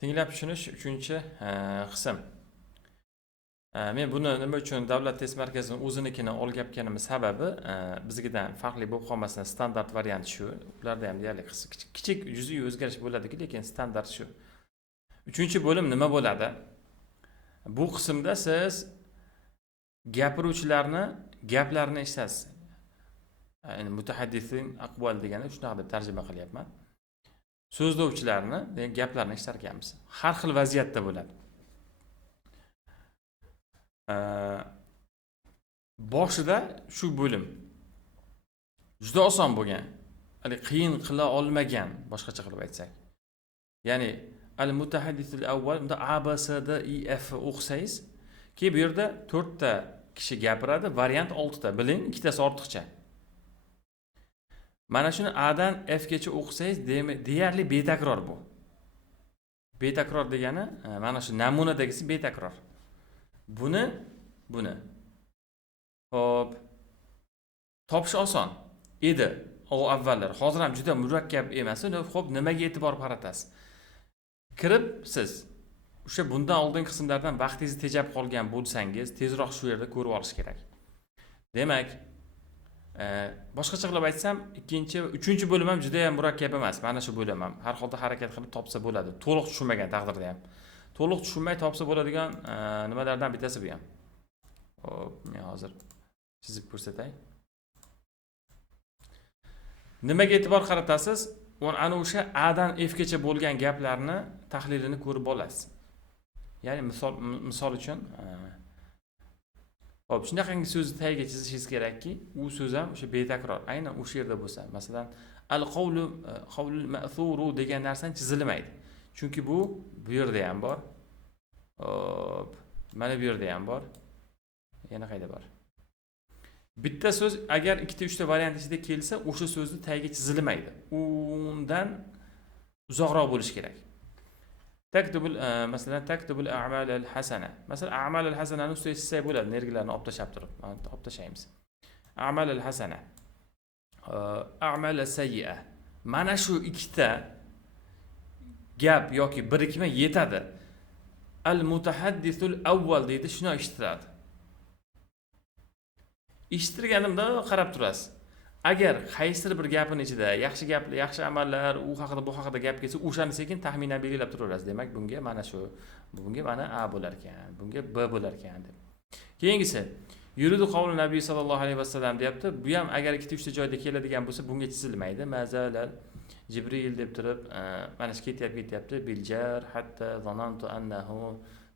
Tinglab tushunish uchinchi qism. Men buni nima uchun davlat test markazining o'zinikini olganimni sababi bizgidan farqli bo'lib qolmasin, standart variant shu. Ularda ham deyarli kichik juziy o'zgarish bo'ladi-ku, lekin standart shu. Uchinchi bo'lim nima bo'ladi? Bu qismda siz gapiruvchilarni gaplarini eshitasiz. Ya'ni mutahaddisin aqval degani shunaqa deb tarjima qilyapman. So'zlovchilarni, gaplarini eshitar ekanmiz. Har xil vaziyatda bo'ladi. Boshida shu bo'lim juda oson bo'lgan, hali qiyin qila olmagan, boshqacha qilib aytsak. Ya'ni al-mutahaddisul avval unda A B C D I F o'qisangiz, keyin bu yerda 4 ta kishi gapiradi, variant 6 ta. Biling, ikkitasi ortiqcha. Mana shuni A dan F gacha o'qisangiz, deyarli betakror bu. Betakror degani, mana shu namunadagisi betakror. Buni Xo'p. Topish oson edi o avvallar. Hozir ham juda murakkab emas. Xo'p, nimaga e'tibor qaratasiz? Kirib siz o'sha bundan oldingi qismlardan vaqtingizni tejab qolgan bo'lsangiz, tezroq shu yerda ko'rib olish kerak. Demak, boshqacha qilib aytsam, uchinchi bo'lim ham juda ham murakkab emas. Mana shu bo'lim ham har holda harakat qilib topsa bo'ladi. To'liq tushunmagan taqdirda ham. To'liq tushunmay topsa bo'ladigan nimalardan bittasi bu ham. Hop, men hozir chizib ko'rsatay. Nimaga e'tibor qaratasiz? Ana o'sha A dan F gacha bo'lgan gaplarni tahlilini ko'rib olasiz. Ya'ni misol uchun hop, shunaqangi so'zni tagiga chizishingiz kerakki, u so'z ham o'sha betakror, aynan o'sha yerda bo'lsa. Masalan, qawlul ma'thuru degan narsani chizilmaydi. Chunki bu yerda ham bor. Hop, mana bu yerda ham bor. Yana qayda bor? Bitta so'z agar 2-3 ta variant ichida kelsa, o'sha so'zni tagiga chizilmaydi. Undan uzoqroq bo'lish kerak. Masalan, taktubul a'mal al-hasana. Masalan, a'mal al-hasanani ustida chizsak bo'ladi, nergilarni olib tashlab turib. Olib tashlaymiz. A'mal al-hasana. A'mal as-sayyi'a. Mana shu ikkita gap yoki birikma yetadi. Al-mutahaddisul avval deydi, shuni eshittiradi. Eshittirganimda qarab turasiz. Agar qaysidir bir gapning ichida yaxshi gap, yaxshi amallar, u haqida bu haqida gap kelsa, o'shani sekin taxminan belgilab turaverasiz. Demak, bunga mana shu, bunga mana A bo'lar ekan, bunga B bo'lar ekan deb. Keyingisi, yuridu qavlu nabiy sallallohu alayhi vasallam deyapti. Bu ham agar 2-3 ta joyda keladigan bo'lsa, bunga chizilmaydi. Mazalal Jibril deb turib, mana shu ketyapti, biljar hatta zanantu annahu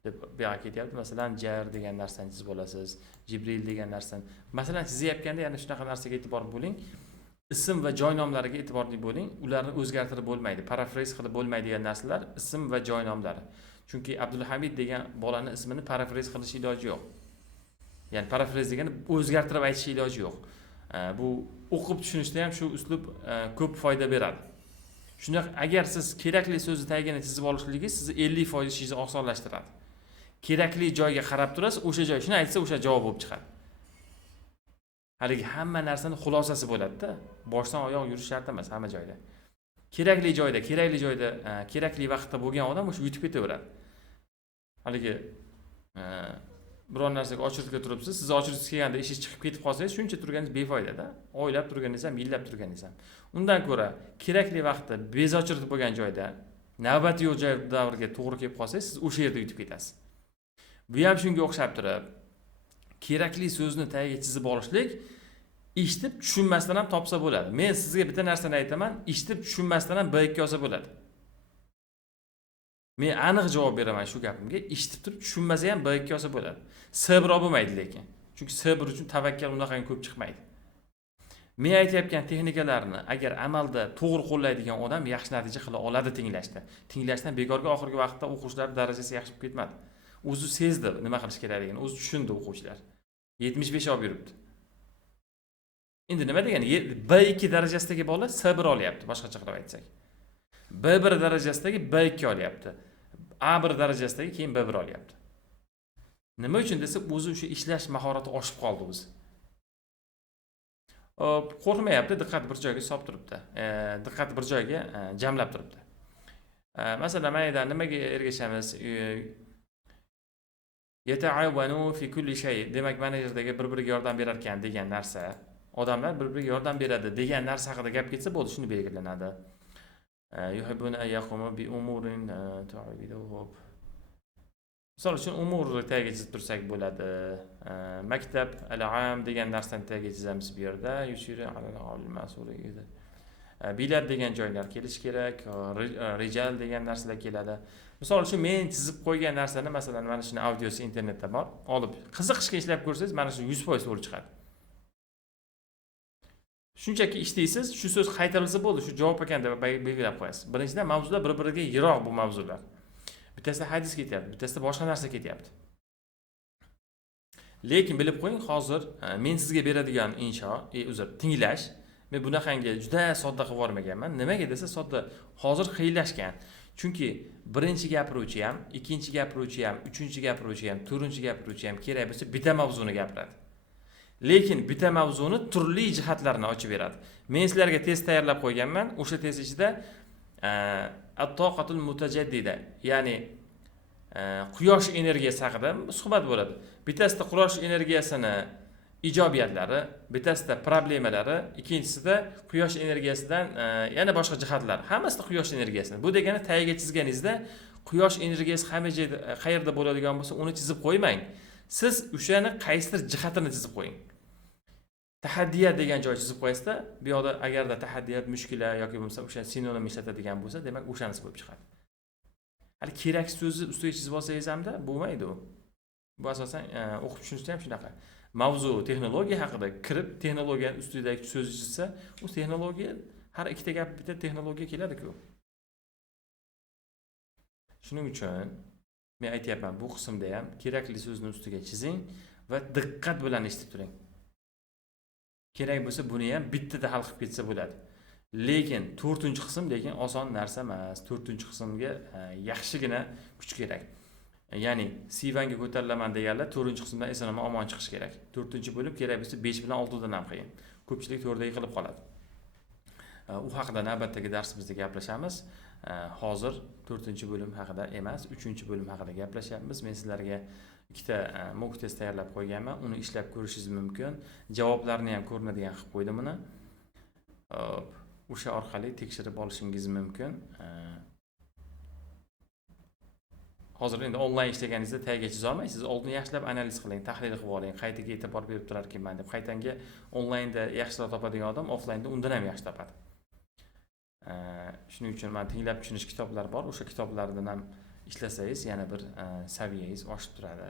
deb bu yoqqa ketyapti. Masalan, jar degan narsani chizib olasiz, Jibril degan narsani. Masalan, chizayotganda yana shunaqa narsaga e'tibor bo'ling. Ism va joy nomlariga e'tiborli bo'ling. Ularni o'zgartirib bo'lmaydi, parafrez qilib bo'lmaydigan narsalar ism va joy nomlari. Chunki Abdulhamid degan bolani ismini parafrez qilish iloji yo'q. Ya'ni parafrez degani o'zgartirib aytish iloji yo'q. Bu o'qib tushunishda ham shu uslub ko'p foyda beradi. Shunday agar siz kerakli so'zni tagini chizib olishligingiz sizni 50% ishingizni osonlashtiradi. Kerakli joyga qarab turasiz, o'sha joy shuni aytsa o'sha javob bo'lib chiqadi. Haligi hamma narsani xulosasi bo'ladi-da. Boshdan oyoq yurish shart emas hamma joyda. Kerakli joyda, kerakli vaqtda bo'lgan odam o'sha yutib ketaveradi. Haligi biror narsaga ochirishga turibsiz, siz ochirish kelganda ishingiz chiqib ketib qolsangiz, shuncha turganingiz befoyda-da. Oylab turganingiz ham, yillab turganingiz ham. Undan ko'ra, kerakli vaqtda bezochirik bo'lgan joyda, navbati yo'q joy davrga to'g'ri kelib qolsangiz, siz o'sha yerda yutib ketasiz. Bu ham shunga o'xshab turib, kerakli so'zni tagiga chizib olishlik, eshitib tushunmasdan ham topsa bo'ladi. Men sizga bitta narsani aytaman, eshitib tushunmasdan ham B2 olsa bo'ladi. Men aniq javob beraman shu gapimga, eshitib turib tushunmasa ham B2 olsa bo'ladi. Sabr bo'lmaydi lekin. Chunki sabr uchun tavakkal unaqangi ko'p chiqmaydi. Men aytayotgan texnikalarni agar amalda to'g'ri qo'llaydigan odam yaxshi natija qila oladi tinglashda. Tinglashdan bekorga oxirgi vaqtda o'quvchilar darajasi yaxshi bo'lib ketmadi. O'zi sezdi nima qilish kerakligini, o'zi tushundi o'quvchilar. 75 olib yuribdi. Endi nima degani? B2 darajasidagi bola sabr olyapti, boshqacha qilib aytsak. B1 darajasidagi B2 olyapti. A1 darajasidagi keyin B1 olyapti. Nima uchun desa, o'zi o'sha ishlash mahorati oshib qoldi o'zi. Qo'rqmayapti, diqqat bir joyga solib turibdi. Diqqat bir joyga jamlab turibdi. Masalan, mayda nimaga ergashamiz? Yata'awanu fi kulli shay. Demak, mana bu yerdagi bir-biriga yordam berar ekan degan narsa. Odamlar bir-biriga yordam beradi degan narsa haqida gap ketsa bo'ldi, shuni belgilanadi. Yuhibbuna an yaqumu bi umurin tu'iduhu. Misol uchun umur tagiga chizib tursak bo'ladi. Maktab al-am degan narsani tagiga chizamiz bu yerda. Yushira al-mas'ul edi. Bilad degan joylar kelish kerak, rijal degan narsalar keladi. Misol uchun men chizib qo'ygan narsani, masalan, mana shuni audiosi internetda bor. Olib qiziqishga ishlab ko'rsangiz, mana shu 100% to'g'ri chiqadi. Shunchaki ishlaysiz, shu so'z qaytarilsa bo'ldi, shu javob ekan deb belgilab qo'yasiz. Birinchidan, mavzular bir-biriga yiroq bu mavzular. Bittasida hadis ketyapti, bittasida boshqa narsa ketyapti. Lekin bilib qo'ying, hozir men sizga beradigan insho, tinglash, men bunaqangi juda sodda qilib yubormaganman. Nimaga desa, sodda. Hozir qiylashgan. Chunki birinchi gapiruvchi ham, ikkinchi gapiruvchi ham, uchinchi gapiruvchi ham, to'rtinchi gapiruvchi ham kerak bo'lsa bitta mavzuni gapiradi. Lekin bitta mavzuni turli jihatlarini ochib beradi. Men sizlarga test tayyorlab qo'yganman. O'sha test ichida at-toqatul mutajaddida, ya'ni quyosh energiyasi haqida suhbat bo'ladi. Bittasida quyosh energiyasini ijobiyatlari, bittasida problemalari, ikkinchisida quyosh energiyasidan yana boshqa jihatlar. Hammasida quyosh energiyasini. Bu degani tagiga chizganingizda quyosh energiyasi qayerda bo'ladigan bo'lsa, uni chizib qo'ymang. Siz o'shani qaysidir jihatini chizib qo'ying. Tahaddiyat degan joy chizib qo'yasizda, bu yoqda agarda tahaddiyat, mushkila yoki bo'lmasa o'sha sinonim ishlatadigan bo'lsa, demak o'shanisi bo'lib chiqadi. Hali kerak so'zni ustiga chizib olsangiz hamda bo'lmaydi u. Bu asosan o'qib tushunishda ham shunaqa. Mavzu texnologiya haqida kirib, texnologiyaning ustidagi so'zni chizsa, u texnologiya har ikkita gap bitta texnologiya keladi-ku. Shuning uchun men aytayapman, bu qismda ham kerakli so'zni ustiga chizing va diqqat bilan eshitib turing. Kerak bo'lsa buni ham bittada hal qilib ketsa bo'ladi. Lekin 4-qism oson narsa emas. 4-qismga yaxshigina kuch kerak. Ya'ni C1 ga ko'tarilaman deganlar 4-qismdan eson-omon omon chiqish kerak. 4-bo'lim kerak bo'lsa 5 bilan 6 dan ham qiyin. Ko'pchilik 4 da yiqilib qoladi. U haqida navbatdagi darsimizda gaplashamiz. Hozir 4-bo'lim haqida emas, 3-bo'lim haqida gaplashyapmiz. Men sizlarga ikkita mock test tayyorlab qo'yganman. Uni ishlab ko'rishingiz mumkin. Javoblarni ham ko'rinadigan qilib qo'ydim uni. O'sha orqali tekshirib olishingiz mumkin. Hozir endi onlayn ishlaganingizda tagiga chiza olmaysiz. Oldin yaxshilab analiz qiling, tahlil qilib oling, qaytaga e'tibor berib turar ekanman deb. Qaytanga onlaynda yaxshiroq topadigan odam offlaynda undan ham yaxshi topadi. Shuning uchun men tinglab tushunish kitoblari bor. O'sha kitoblardan ham ishlasangiz yana bir saviyangiz oshib turadi.